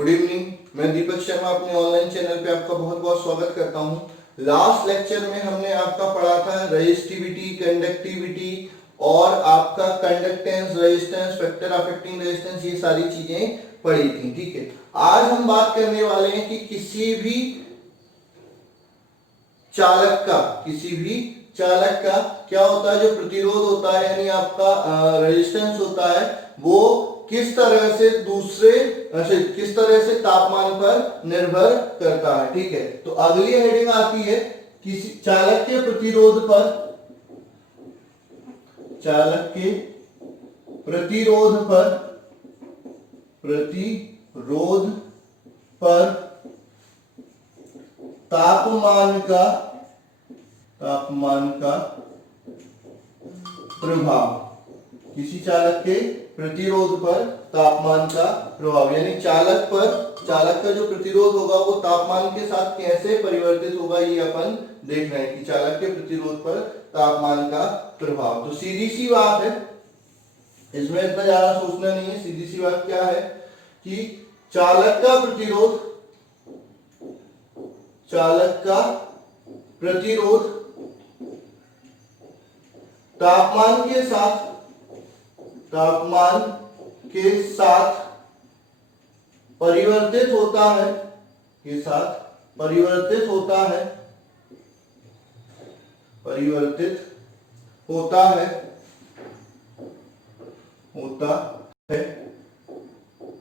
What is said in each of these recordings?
Good evening. मैं दीपक शर्मा अपने online channel पे आपका बहुत बहुत स्वागत करता हूं। लास्ट लेक्चर में हमने आपका पढ़ा था रेजिस्टिविटी, कंडक्टिविटी और आपका conductance, resistance, factor affecting resistance, ये सारी चीजें पढ़ी थी। ठीक है, आज हम बात करने वाले हैं कि किसी भी चालक का क्या होता है, जो प्रतिरोध होता है यानी आपका रेजिस्टेंस होता है, वो किस तरह से तापमान पर निर्भर करता है। ठीक है, तो अगली हेडिंग आती है किसी चालक के प्रतिरोध पर तापमान का प्रभाव। किसी चालक के प्रतिरोध पर तापमान का प्रभाव यानी चालक का जो प्रतिरोध होगा वो तापमान के साथ कैसे परिवर्तित होगा, ये अपन देख रहे हैं कि चालक के प्रतिरोध पर तापमान का प्रभाव। तो सीधी सी बात है, इसमें इतना ज्यादा सोचना नहीं है। सीधी सी बात क्या है कि चालक का प्रतिरोध तापमान के साथ परिवर्तित होता है।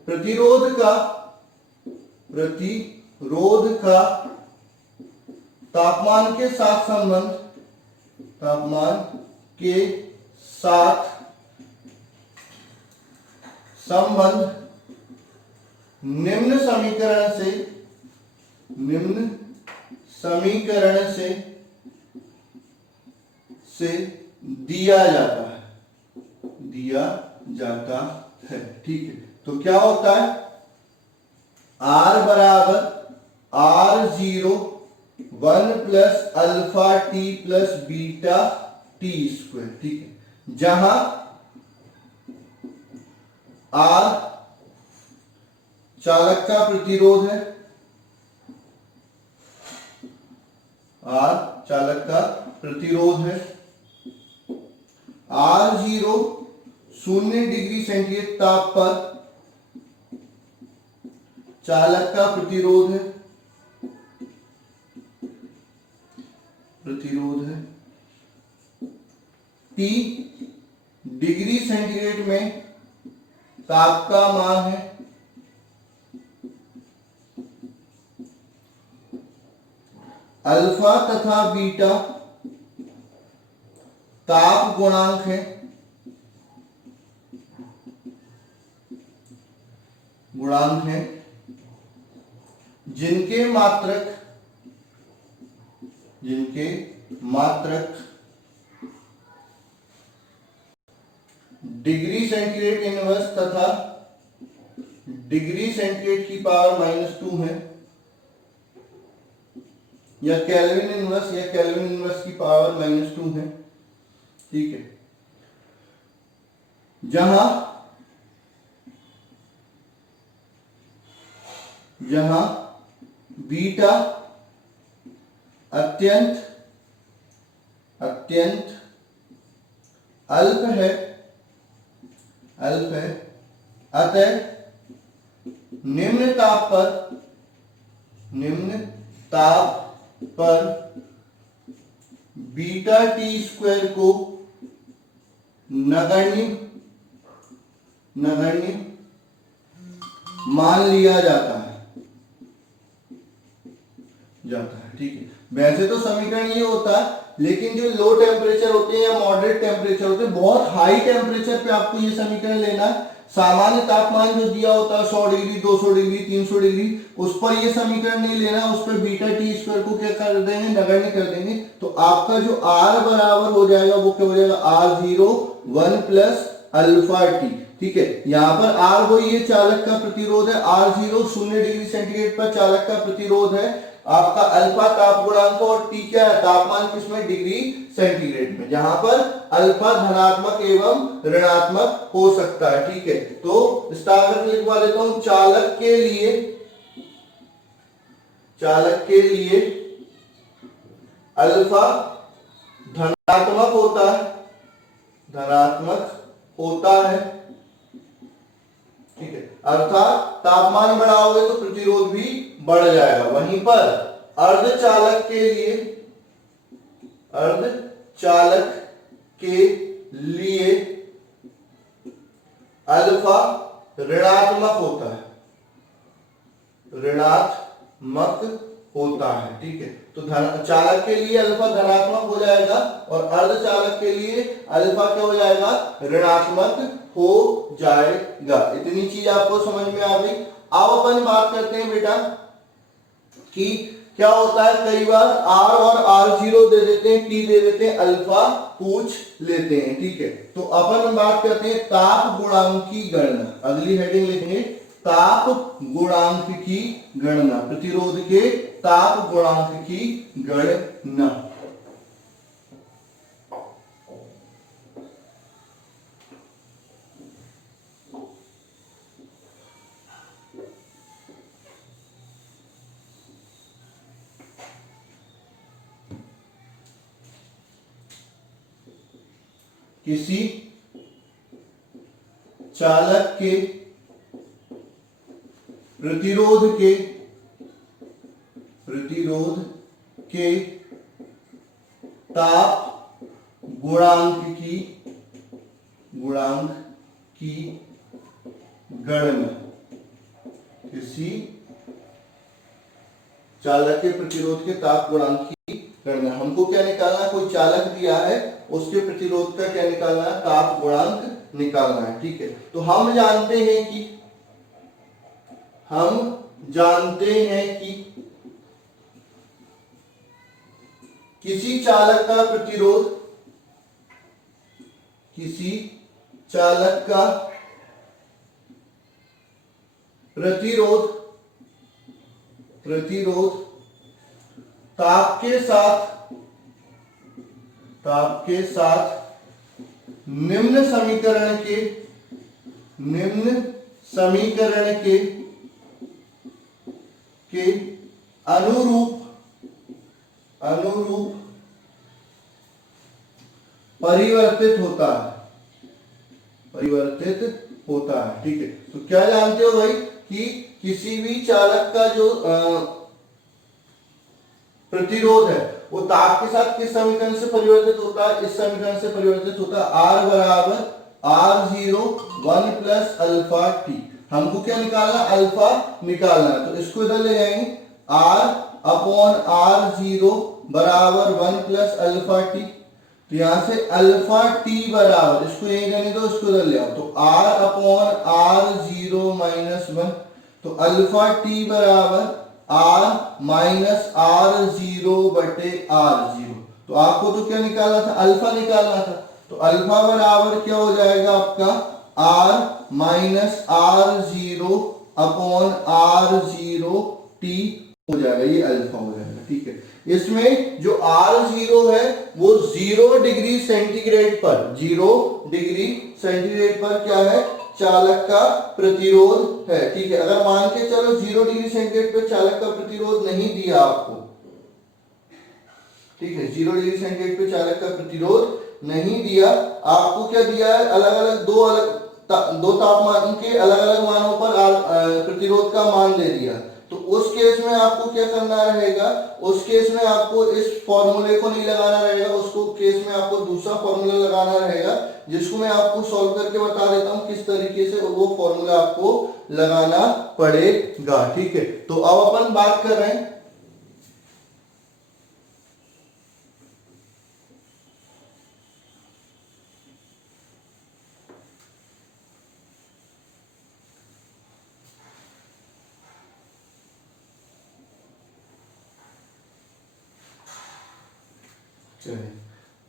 प्रतिरोध का तापमान के साथ संबंध निम्न समीकरण से दिया जाता है। ठीक है, तो क्या होता है, R बराबर R0 1 plus alpha T plus beta T square. ठीक है, जहां R चालक का प्रतिरोध है, R0 0 डिग्री सेंटीग्रेड ताप पर चालक का प्रतिरोध है, T डिग्री सेंटीग्रेड में ताप का मान है, अल्फा तथा बीटा ताप गुणांक है, जिनके मात्रक डिग्री सेंटीग्रेड इनवर्स तथा डिग्री सेंटीग्रेड की पावर -2 है, या केल्विन इनवर्स की पावर -2 है। ठीक है, जहां बीटा अत्यंत अल्प है, अतः निम्न ताप पर बीटा टी स्क्वायर को नगण्य मान लिया जाता है। ठीक है, वैसे तो समीकरण ये होता है, लेकिन जो लो टेम्परेचर होते हैं या मॉडरेट टेम्परेचर होते हैं, बहुत हाई टेम्परेचर पे आपको ये समीकरण लेना है। सामान्य तापमान जो दिया होता है 100 डिग्री, 200 डिग्री, 300 डिग्री, उस पर ये समीकरण नहीं लेना, उस पर बीटा टी स्क्वायर को क्या कर देंगे, नगण्य कर देंगे। तो आपका जो R बराबर हो जाएगा वो क्या हो जाएगा, R0 1 प्लस अल्फा टी। ठीक है, यहां पर R वही है, चालक का प्रतिरोध है, R0 0 डिग्री सेंटीग्रेड पर चालक का प्रतिरोध है, आपका अल्फा ताप गुणांक और टी क्या है, तापमान किसमें, डिग्री सेंटीग्रेड में, जहां पर अल्फा धनात्मक एवं ऋणात्मक हो सकता है। ठीक है, तो स्टार करके लिखवा देता हूं, चालक के लिए अल्फा धनात्मक होता है। ठीक है, अर्थात तापमान बढ़ाओगे तो प्रतिरोध भी बढ़ जाएगा। वहीं पर अर्धचालक के लिए अल्फा ऋणात्मक होता है। ठीक है, तो चालक के लिए अल्फा धनात्मक हो जाएगा और अर्धचालक के लिए अल्फा क्या हो जाएगा, ऋणात्मक हो जाएगा। इतनी चीज आपको समझ में आ गई। अब अपन बात करते हैं बेटा कि क्या होता है, कई बार R और R0 दे देते हैं, T दे देते हैं, अल्फा पूछ लेते हैं। ठीक है, तो अपन बात करते हैं ताप गुणांक की गणना। अगली हेडिंग लिखेंगे ताप गुणांक की गणना, प्रतिरोध के ताप गुणांक की गणना। किसी चालक के प्रतिरोध के ताप गुणांक की गणना। किसी चालक के प्रतिरोध के ताप गुणांक की गणना, हमको क्या निकालना है, कोई चालक दिया है, उसके प्रतिरोध का क्या निकालना है, ताप गुणांक निकालना है। ठीक है, तो हम जानते हैं कि किसी चालक का प्रतिरोध ताप के साथ निम्न समीकरण के अनुरूप परिवर्तित होता है। ठीक है, तो क्या जानते हो भाई कि किसी भी चालक का जो प्रतिरोध है वो ताप के साथ किस समीकरण से परिवर्तित होता है, इस समीकरण से परिवर्तित होता है, R बराबर R0 1 प्लस अल्फा टी। हमको क्या निकालना, अल्फा निकालना है, तो इसको इधर ले जाएंगे, R अपॉन R0 बराबर 1 प्लस अल्फा टी। तो यहां से अल्फा टी बराबर, इसको यही रहने दो, इसको इधर ले आओ, तो R अपॉन R0 माइनस 1, तो अल्फा टी बराबर R माइनस R0 बटे R0। तो आपको तो क्या निकालना था, अल्फा निकालना था, तो अल्फा बराबर क्या हो जाएगा आपका, R minus R0 upon R0 T हो जाएगा, ये अल्फा हो जाएगा। ठीक है, इसमें जो R0 है वो 0 डिग्री सेंटीग्रेड पर क्या है, चालक का प्रतिरोध है। ठीक है, अगर मान के चलो 0 डिग्री सेंटीग्रेड पे चालक का प्रतिरोध नहीं दिया आपको, ठीक है, 0 डिग्री सेंटीग्रेड पे चालक का प्रतिरोध नहीं दिया, आपको क्या दिया है, अलग अलग दो तापमान के अलग अलग मानों पर प्रतिरोध का मान दे दिया। तो उस केस में आपको क्या करना रहेगा, उस केस में आपको इस फॉर्मूले को नहीं लगाना रहेगा, उसको केस में आपको दूसरा फॉर्मूला लगाना रहेगा, जिसको मैं आपको सॉल्व करके बता देता हूं किस तरीके से वो फॉर्मूला आपको लगाना पड़ेगा। ठीक है, तो अब अपन बात कर रहे हैं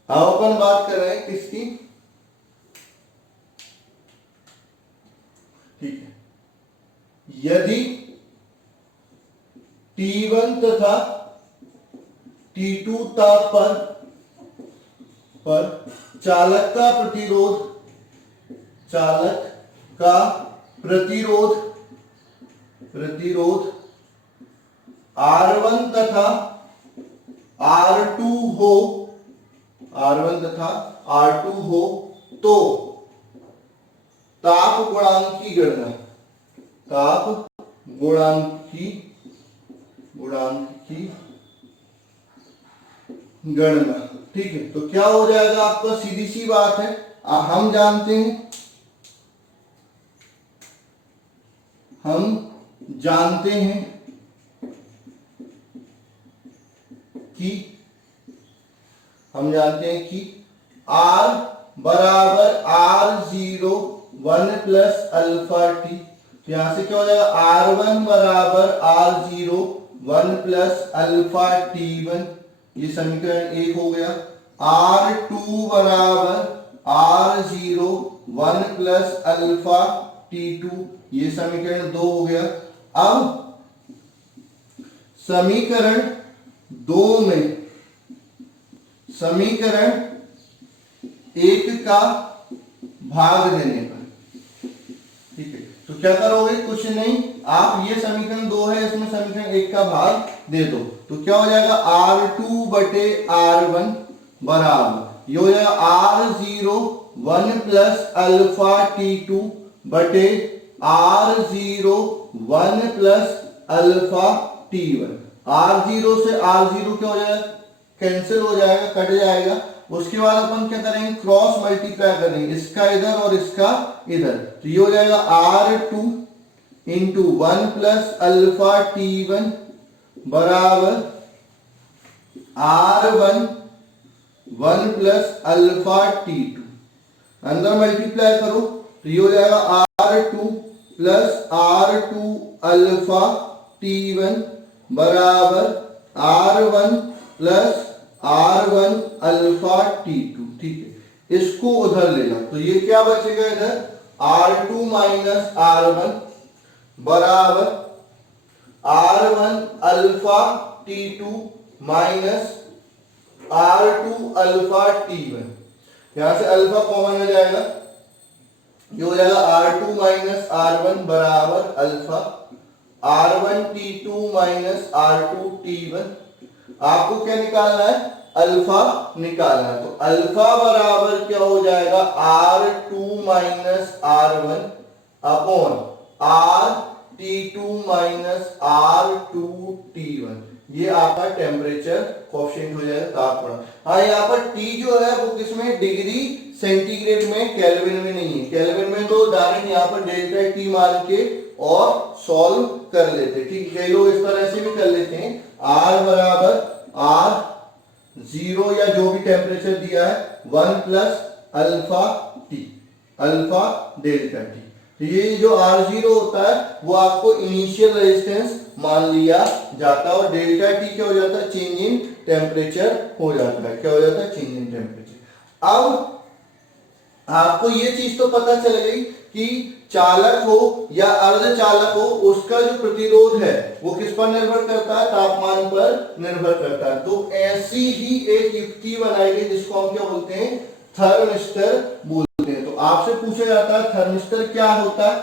अब अपन बात कर रहे हैं किसकी, ठीक है, यदि T1 तथा T2 ताप पर चालक का प्रतिरोध R1 तथा R2 हो तो ताप गुणांक की गणना। ठीक है, तो क्या हो जाएगा आपका, सीधी सी बात है, हम जानते हैं कि R बराबर R0 1 प्लस अल्फा टी। यहां से क्या हो जाएगा, R1 बराबर R0 1 प्लस अल्फा T1, ये समीकरण 1 हो गया। R2 बराबर R0 1 प्लस अल्फा T2, ये समीकरण 2 हो गया। अब समीकरण 2 में समीकरण 1 का भाग देने पर, ठीक है, तो क्या करोगे, कुछ नहीं, आप ये समीकरण 2 है, इसमें समीकरण 1 का भाग दे दो, तो क्या हो जाएगा, R2 बटे R1 बराबर, ये हो जाएगा R0 1 प्लस अल्फा T2 बटे R0 1 plus alpha T1। R0 से R0 क्या हो जाएगा, कैंसिल हो जाएगा, कट जाएगा। उसके बाद अपन क्या करेंगे, क्रॉस मल्टीप्लाई करेंगे, इसका इधर और इसका इधर, तो ये हो जाएगा R2 into 1 plus alpha T1 बराबर R1 1 प्लस अल्फा T2। अंदर मल्टीप्लाई करो तो ये हो जाएगा R2 plus R2 alpha T1 बराबर R1 plus R1 alpha T2। ठीक है, इसको उधर ले लो, तो ये क्या बचेगा, इधर R2 माइनस R1 बराबर R1 alpha T2 minus R2 alpha T1। यहां से अल्फा कॉमन हो जाएगा, ये हो जाएगा R2 माइनस R1 बराबर alpha R1 T2 minus R2 T1। आपको क्या निकालना है, अल्फा निकालना है, तो अल्फा बराबर क्या हो जाएगा, R2 minus R1 upon RT2 minus R2 T1। ये आपका टेम्परेचर कोएफिशिएंट हो जाएगा, तापमान। हाँ, यहाँ पर T जो है वो किसमें, डिग्री सेंटीग्रेड में, केल्विन में नहीं है। केल्विन में तो डायरेक्ट यहाँ पर डेल्टा T मान के और सॉल्व कर लेते, ठीक है, कई लोग इस तरह से भी कर लेते हैं, R बराबर R0 या जो भी टेम्परेचर दिया है 1 plus alpha T, alpha delta T। तो ये जो R0 होता है वो आपको इनिशियल रेजिस्टेंस मान लिया जाता है, और डेल्टा T क्या हो जाता है, चेंज इन टेम्परेचर हो जाता है। क्या हो जाता है, चेंज इन टेम्परेचर। अब आपको ये चीज तो पता चल गई कि चालक हो या अर्धचालक हो, उसका जो प्रतिरोध है वो किस पर निर्भर करता है, तापमान पर निर्भर करता है। तो ऐसी ही एक युक्ति बनाई गई जिसको हम क्या बोलते हैं, थर्मिस्टर बोलते हैं। तो आपसे पूछा जाता है थर्मिस्टर क्या होता है,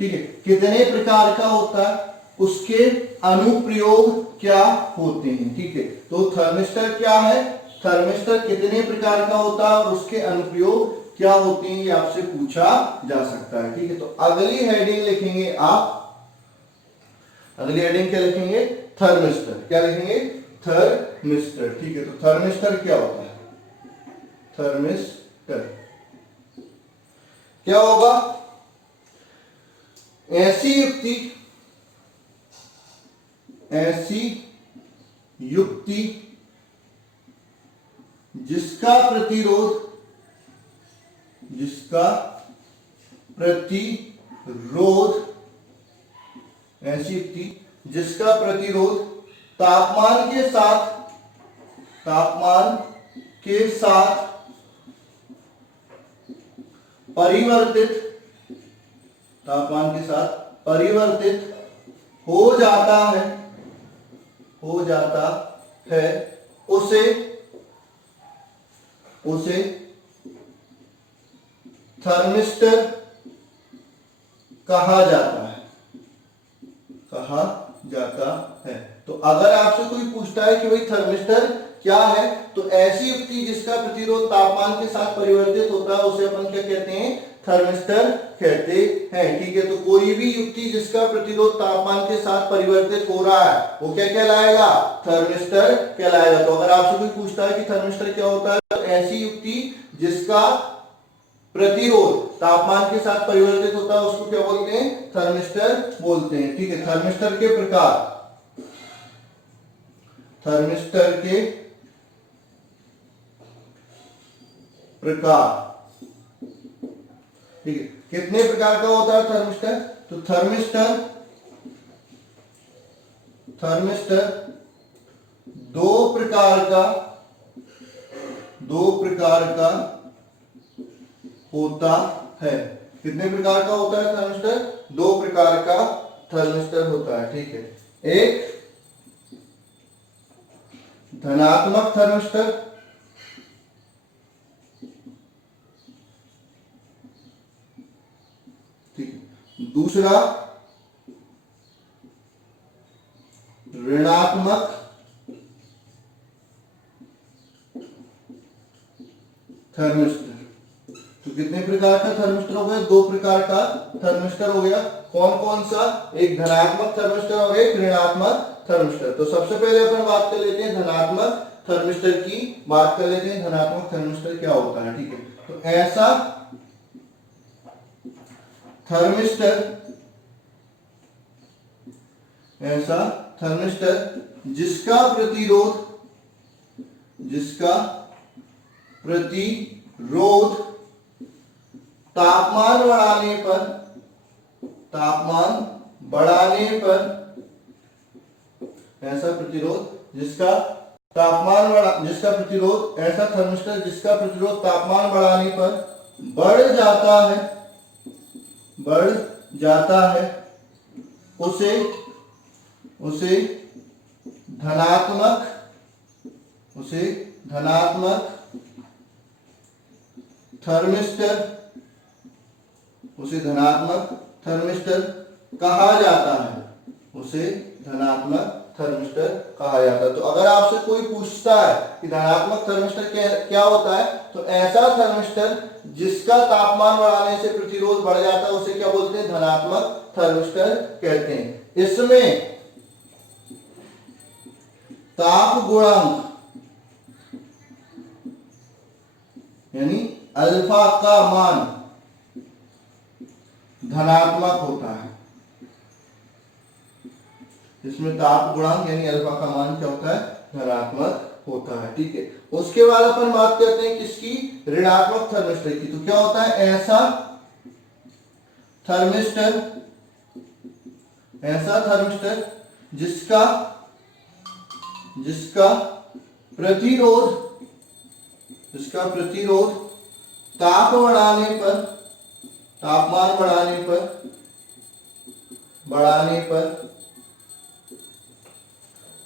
ठीक है, कितने प्रकार का होता है, उसके अनुप्रयोग क्या होते हैं। ठीक है, तो थर्मिस्टर क्या है, थर्मिस्टर कितने प्रकार का होता है और उसके अनुप्रयोग क्या होते हैं, ये आपसे पूछा जा सकता है। ठीक है, तो अगली हेडिंग लिखेंगे आप, अगली हेडिंग क्या लिखेंगे, थर्मिस्टर। क्या लिखेंगे, थर्मिस्टर। ठीक है, तो थर्मिस्टर क्या होता है, थर्मिस्टर क्या होगा, ऐसी युक्ति जिसका प्रतिरोध ऐसी युक्ति जिसका प्रतिरोध तापमान के साथ परिवर्तित हो जाता है, हो जाता है उसे थर्मिस्टर कहा जाता है। तो अगर आपसे कोई पूछता है कि भाई थर्मिस्टर क्या है, तो ऐसी युक्ति जिसका प्रतिरोध तापमान के साथ परिवर्तित होता है उसे अपन क्या कहते हैं, थर्मिस्टर कहते हैं। ठीक है, तो कोई भी युक्ति जिसका प्रतिरोध तापमान के साथ परिवर्तित हो रहा है वो क्या कहलाएगा, थर्मिस्टर कहलाएगा। तो अगर आपसे कोई पूछता है कि थर्मिस्टर क्या होता है, तो ऐसी युक्ति जिसका प्रतिरोध तापमान के साथ परिवर्तित होता है उसको क्या बोलते हैं, थर्मिस्टर बोलते हैं। ठीक है, थर्मिस्टर के प्रकार, ठीक है, कितने प्रकार का होता है थर्मिस्टर, तो थर्मिस्टर दो प्रकार का होता है। कितने प्रकार का होता है थर्मिस्टर, दो प्रकार का थर्मिस्टर होता है। ठीक है, एक धनात्मक थर्मिस्टर, ठीक है, दूसरा ऋणात्मक थर्मिस्टर। तो कितने प्रकार का थर्मिस्टर हो गया, दो प्रकार का थर्मिस्टर हो गया। कौन कौन सा, एक धनात्मक थर्मिस्टर और एक ऋणात्मक थर्मिस्टर। तो सबसे पहले अपन बात कर लेते हैं धनात्मक थर्मिस्टर की, बात कर लेते हैं धनात्मक थर्मिस्टर क्या होता है। ठीक है, तो ऐसा थर्मिस्टर जिसका प्रतिरोध तापमान बढ़ाने पर ऐसा प्रतिरोध जिसका प्रतिरोध, ऐसा थर्मिस्टर जिसका प्रतिरोध तापमान बढ़ाने पर बढ़ जाता है उसे धनात्मक थर्मिस्टर कहा जाता है। तो अगर आपसे कोई पूछता है कि धनात्मक थर्मिस्टर क्या होता है, तो ऐसा थर्मिस्टर जिसका तापमान बढ़ाने से प्रतिरोध बढ़ जाता है उसे क्या बोलते हैं, धनात्मक थर्मिस्टर कहते हैं। इसमें ताप गुणांक यानी अल्फा का मान धनात्मक होता है। इसमें ताप गुणांक यानी अल्फा का मान क्या होता है, धनात्मक होता है। ठीक है, उसके बाद अपन बात करते हैं किसकी, ऋणात्मक थर्मिस्टर की। तो क्या होता है, ऐसा थर्मिस्टर जिसका प्रतिरोध तापमान बढ़ाने पर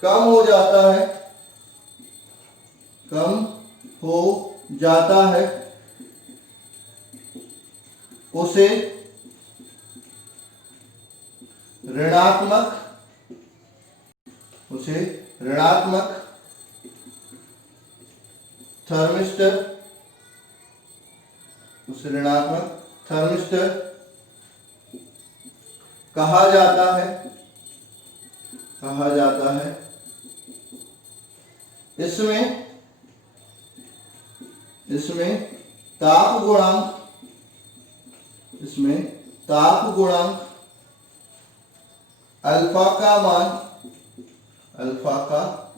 कम हो जाता है उसे ऋणात्मक थर्मिस्टर कहा जाता है। इसमें ताप गुणांक अल्फा का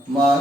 मान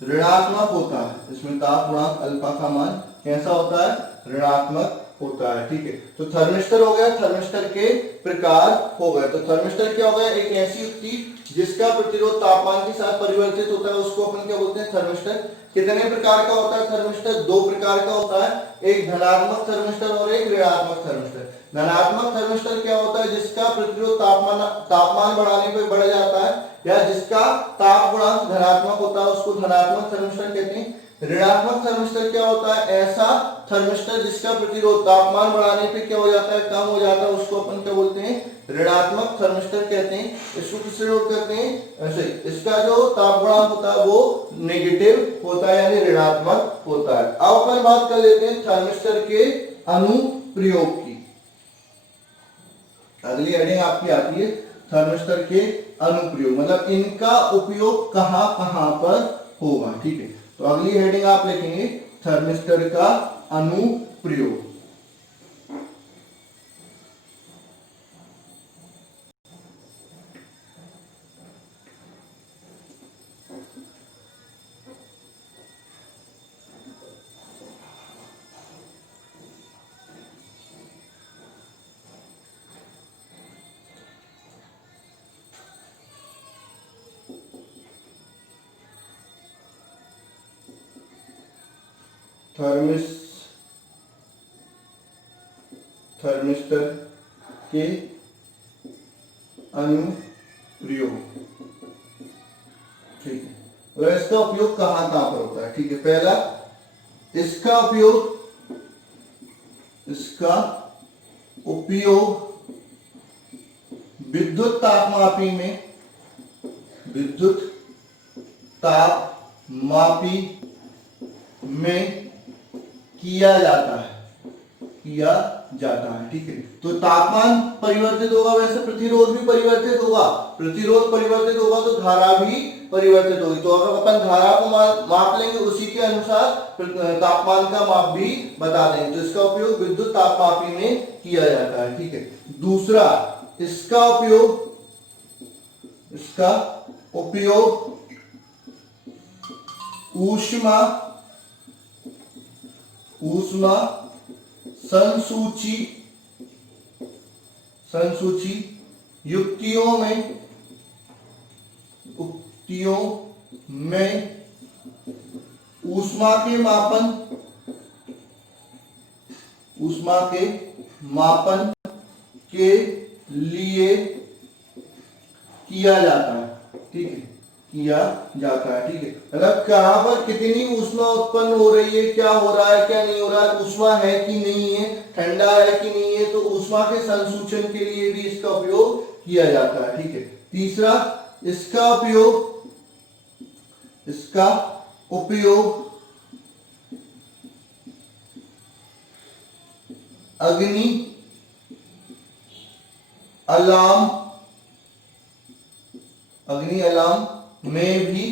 ऋणात्मक होता है। इसमें ताप गुणांक अल्फा का मान कैसा होता है, ऋणात्मक होता है। ठीक है, तो थर्मिस्टर हो गया, थर्मिस्टर के प्रकार हो गए। तो थर्मिस्टर क्या हो गया, एक ऐसी युक्ति जिसका प्रतिरोध तापमान के साथ परिवर्तित होता है उसको अपन क्या बोलते हैं, थर्मिस्टर। कितने प्रकार का होता है थर्मिस्टर, दो प्रकार का होता है, एक धनात्मक थर्मिस्टर और एक ऋणात्मक थर्मिस्टर। धनात्मक थर्मिस्टर क्या होता है? जिसका प्रतिरोध तापमान बढ़ाने पे बढ़ जाता है या जिसका ताप गुणांक धनात्मक होता है उसको धनात्मक थर्मिस्टर कहते हैं। ऋणात्मक थर्मिस्टर क्या होता है? ऐसा थर्मिस्टर जिसका प्रतिरोध तापमान बढ़ाने पे क्या हो जाता है? कम हो जाता है, उसको अपन क्या बोलते हैं? ऋणात्मक थर्मिस्टर कहते हैं। इसको किससे नोट करते हैं? ऐसे, इसका जो ताप गुणांक होता है वो नेगेटिव होता है यानी ऋणात्मक होता है। अब अपन बात कर लेते हैं थर्मिस्टर के अनुप्रयोग की। अगली हेडिंग आपकी आती है थर्मिस्टर के अनुप्रयोग, मतलब इनका उपयोग कहां कहां पर होगा। ठीक है, तो अगली हेडिंग आप लिखेंगे थर्मिस्टर का अनुप्रयोग। थर्मिस्टर के अनुप्रयोग। ठीक है, और इसका उपयोग कहां कहां पर होता है? ठीक है, पहला इसका उपयोग विद्युत तापमापी में किया जाता है। ठीक है, तो तापमान परिवर्तित होगा, वैसे प्रतिरोध भी परिवर्तित होगा। प्रतिरोध परिवर्तित होगा तो धारा भी परिवर्तित होगी। तो अगर अपन धारा को माप लेंगे उसी के अनुसार तापमान का माप भी बता देंगे। तो इसका उपयोग विद्युत तापमापी में किया जाता है। ठीक है, दूसरा इसका उपयोग ऊष्मा संसूची युक्तियों में ऊष्मा के मापन के लिए किया जाता है। ठीक है, किया जाता है। ठीक है, मतलब कहां पर कितनी ऊष्मा उत्पन्न हो रही है, क्या हो रहा है, क्या नहीं हो रहा है, ऊष्मा है कि नहीं है, ठंडा है कि नहीं है, तो ऊष्मा के संसूचन के लिए भी इसका उपयोग किया जाता है। ठीक है, तीसरा इसका उपयोग अग्नि अलार्म में भी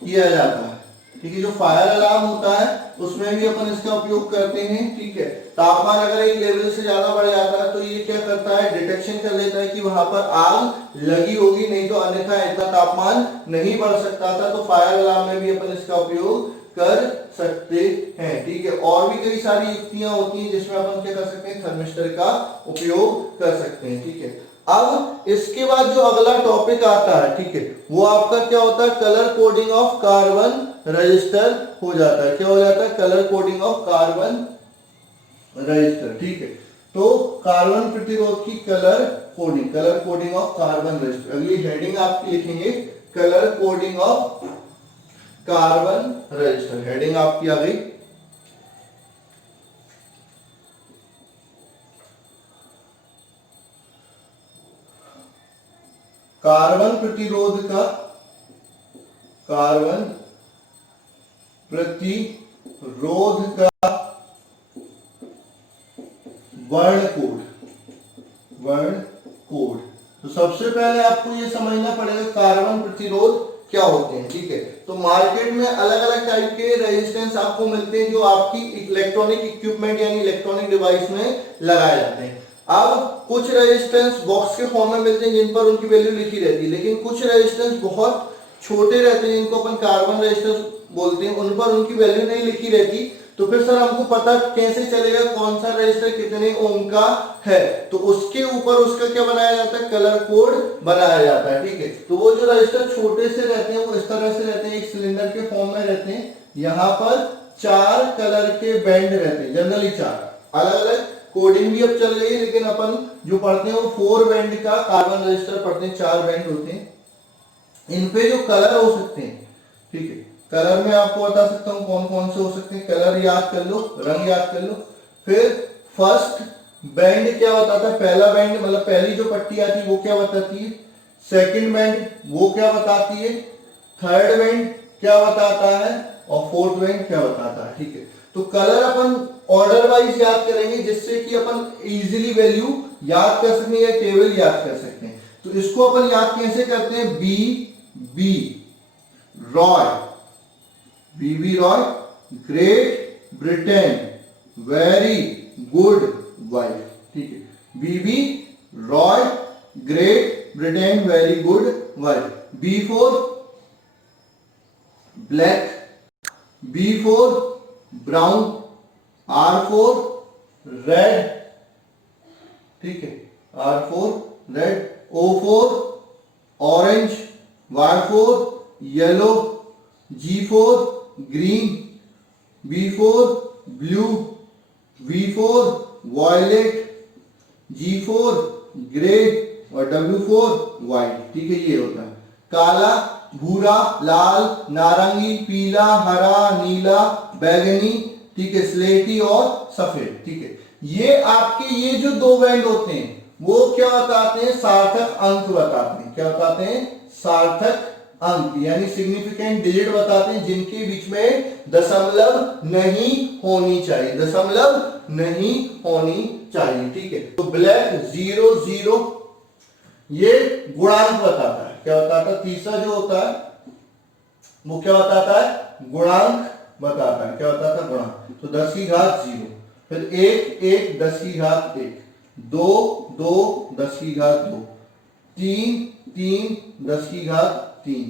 किया जाता है। ठीक है, जो फायर अलार्म होता है उसमें भी अपन इसका उपयोग करते हैं। ठीक है, तापमान अगर एक लेवल से ज्यादा बढ़ जाता है तो ये क्या करता है? डिटेक्शन कर लेता है कि वहां पर आग लगी होगी, नहीं तो अन्यथा इतना तापमान नहीं बढ़ सकता था। तो फायर अलार्म में भी अपन इसका उपयोग कर सकते हैं। ठीक है, और भी कई सारी युक्तियां होती हैं जिसमें अपन क्या कर सकते हैं? थर्मिस्टर का उपयोग कर सकते हैं। ठीक है, अब इसके बाद जो अगला टॉपिक आता है, ठीक है, वो आपका क्या होता है? Colour coding of carbon register हो जाता है। क्या हो जाता है? Colour coding of carbon register. ठीक है, तो कार्बन प्रतिरोध की colour coding of carbon register. अगली हेडिंग आप लिखेंगे colour coding of carbon register. Heading आपकी आ गई। कार्बन प्रतिरोध का वर्ण कोड। तो सबसे पहले आपको ये समझना पड़ेगा कार्बन प्रतिरोध क्या होते हैं। ठीक है, तो मार्केट में अलग अलग टाइप के रेजिस्टेंस आपको मिलते हैं जो आपकी इलेक्ट्रॉनिक इक्विपमेंट यानी इलेक्ट्रॉनिक डिवाइस में लगाए जाते हैं। अब कुछ रेजिस्टेंस बॉक्स के फॉर्म में मिलते हैं जिन पर उनकी वैल्यू लिखी रहती है, लेकिन कुछ रेजिस्टेंस बहुत छोटे रहते हैं जिनको अपन कार्बन रेजिस्टेंस बोलते हैं, उन पर उनकी वैल्यू नहीं लिखी रहती। तो फिर सर हमको पता कैसे चलेगा कौन सा रजिस्टर कितने ओम का है? तो उसके ऊपर उसका क्या बनाया जाता है? कलर कोड बनाया जाता है। ठीक है, तो वो जो रजिस्टर छोटे से रहते हैं वो इस तरह से रहते हैं, एक सिलेंडर के फॉर्म में रहते हैं। यहाँ पर 4 कलर के बैंड रहते हैं, जनरली 4 अलग अलग कोडिंग भी अब चल गई है, लेकिन अपन जो पढ़ते हैं वो 4 बैंड का कार्बन रजिस्टर पढ़ते हैं, 4 बैंड होते हैं। इन पे जो कलर हो सकते हैं, ठीक है, कलर में आपको बता सकता हूं कौन कौन से हो सकते हैं। कलर याद कर लो, रंग याद कर लो। फिर फर्स्ट बैंड क्या बताता है, पहला बैंड मतलब पहली जो पट्टी आती है वो क्या बताती है, सेकंड बैंड वो क्या बताती है, थर्ड बैंड क्या बताता है, और फोर्थ बैंड क्या बताता है। ठीक है, तो कलर अपन ऑर्डर वाइज याद करेंगे, जिससे कि अपन इजीली वैल्यू याद कर सकते हैं या टेबल याद कर सकते हैं। तो इसको अपन याद कैसे करते हैं, B B Roy, BB Roy, great Britain, very good wife. ठीक है, BB Roy, great Britain, very good wife. B for black, B for brown, R for red, ठीक है, R for red, O for orange, Y for yellow, G for green, B for blue, V for violet, G for grey, और W for white. ठीक है, ये होता है काला, भूरा, लाल, नारंगी, पीला, हरा, नीला, बैगनी, ठीक है, स्लेटी और सफेद। ठीक है, ये आपके ये जो 2 बैंड होते हैं वो क्या बताते हैं, सार्थक अंक बताते हैं। क्या बताते हैं, सार्थक अंक, यानी सिग्निफिकेंट डिजिट बताते हैं, जिनके बीच में दशमलव नहीं होनी चाहिए, दशमलव नहीं होनी चाहिए। ठीक है, तो ब्लैक 0 0 ये गुणांक बताता है। क्या बताता है, तीसरा जो होता है वो क्या बताता है, गुणांक बताता है। क्या बताता है, गुणांक। तो 10 की घात 0, फिर 1 1 10 की घात 1, 2 2 10 की घात 2, 3 3 10 की घात 3,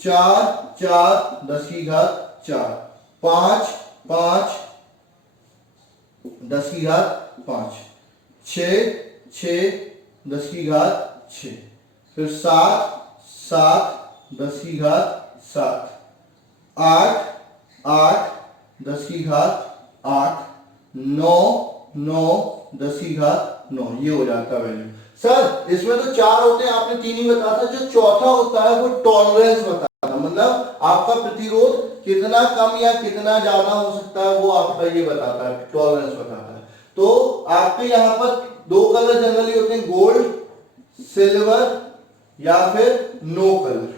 4 4 10 की घात 4, 5 5 10 की घात 5, 6 6 10 की घात 6, फिर 7 7 10 की घात 7, 8 8 10 की घात 8, 9 9 10 की घात 9। ये हो जाता है वैल्यू। सर इसमें तो 4 होते हैं, आपने 3 ही बताया था। जो चौथा होता है वो टॉलरेंस बताता है, मतलब आपका प्रतिरोध कितना कम या कितना ज्यादा हो सकता है, वो आपका ये बताता है, टॉलरेंस बताता है। तो आपके यहाँ पर 2 कलर जनरली होते हैं, गोल्ड सिल्वर या फिर नो कलर।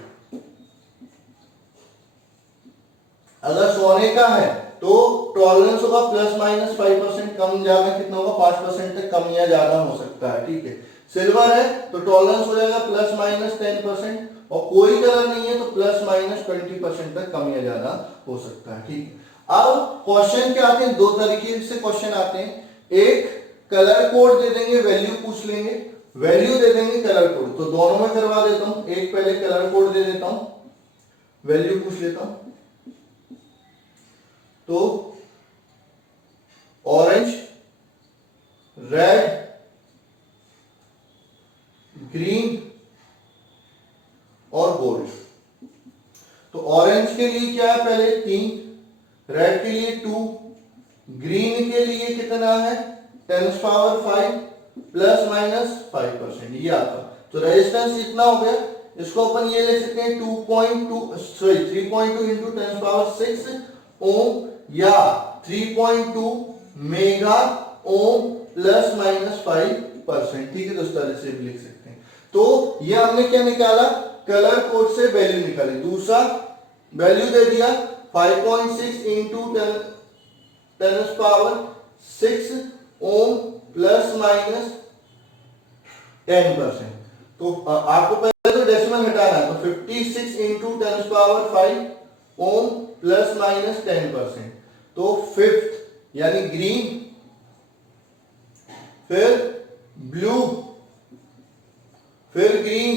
अगर सोने का है तो टॉलरेंस होगा ±5%, कम ज्यादा कितना होगा, 5% तक कम या ज्यादा हो सकता है। ठीक है, सिल्वर है तो टॉलरेंस हो जाएगा ±10%, और कोई कलर नहीं है तो ±20% तक कम या ज्यादा हो सकता है। ठीक है, अब क्वेश्चन क्या आते हैं, 2 तरीके से क्वेश्चन आते हैं। एक कलर कोड दे देंगे, वैल्यू पूछ लेंगे, वैल्यू दे देंगे, कलर कोड। तो दोनों में करवा देता हूं, एक पहले कलर कोड दे देता हूं, वैल्यू पूछ लेता हूं। तो ऑरेंज, रेड, ग्रीन और गोल्ड। तो ऑरेंज के लिए क्या है, पहले 3, रेड के लिए 2, ग्रीन के लिए कितना है 10 पावर 5 ±5%, ये आता। तो रेजिस्टेंस इतना हो गया, इसको अपन ये ले सकते हैं 3.2 इंटू 10 पावर 6 ओम या 3.2 मेगा ओम ±5%। ठीक है, तो इस तरह से भी लिख सकते हैं। तो ये हमने क्या निकाला, कलर कोड से वैल्यू निकाली। दूसरा वैल्यू दे दिया 5.6 इंटू 10 पावर 6 ओम ±10%। तो आपको पहले तो डेसिमल हटाना है, तो 56 इंटू 10 पावर 5 ओम ±10%। तो फिफ्थ यानी ग्रीन, फिर ब्लू, फिर ग्रीन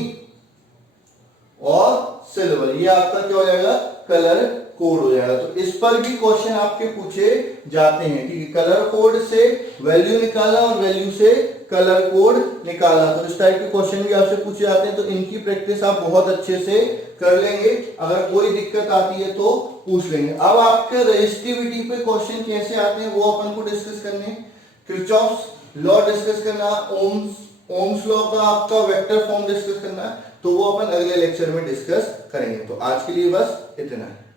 और सिल्वर, ये आपका क्या हो जाएगा, कलर कोड हो जाएगा। तो इस पर भी क्वेश्चन आपके पूछे जाते हैं। ठीक है, कलर कोड से वैल्यू निकाला और वैल्यू से कलर कोड निकाला, तो इस टाइप के क्वेश्चन भी आपसे पूछे जाते हैं। तो इनकी प्रैक्टिस आप बहुत अच्छे से कर लेंगे, अगर कोई दिक्कत आती है तो पूछ लेंगे। अब आपके रेजिस्टिविटी पे क्वेश्चन कैसे आते हैं वो अपन को डिस्कस करने। किरचॉफ्स लॉ डिस्कस करना, ओम्स लॉ का आपका वेक्टर फॉर्म डिस्कस करना, तो वो अपन अगले लेक्चर में डिस्कस करेंगे। तो आज के लिए बस इतना है।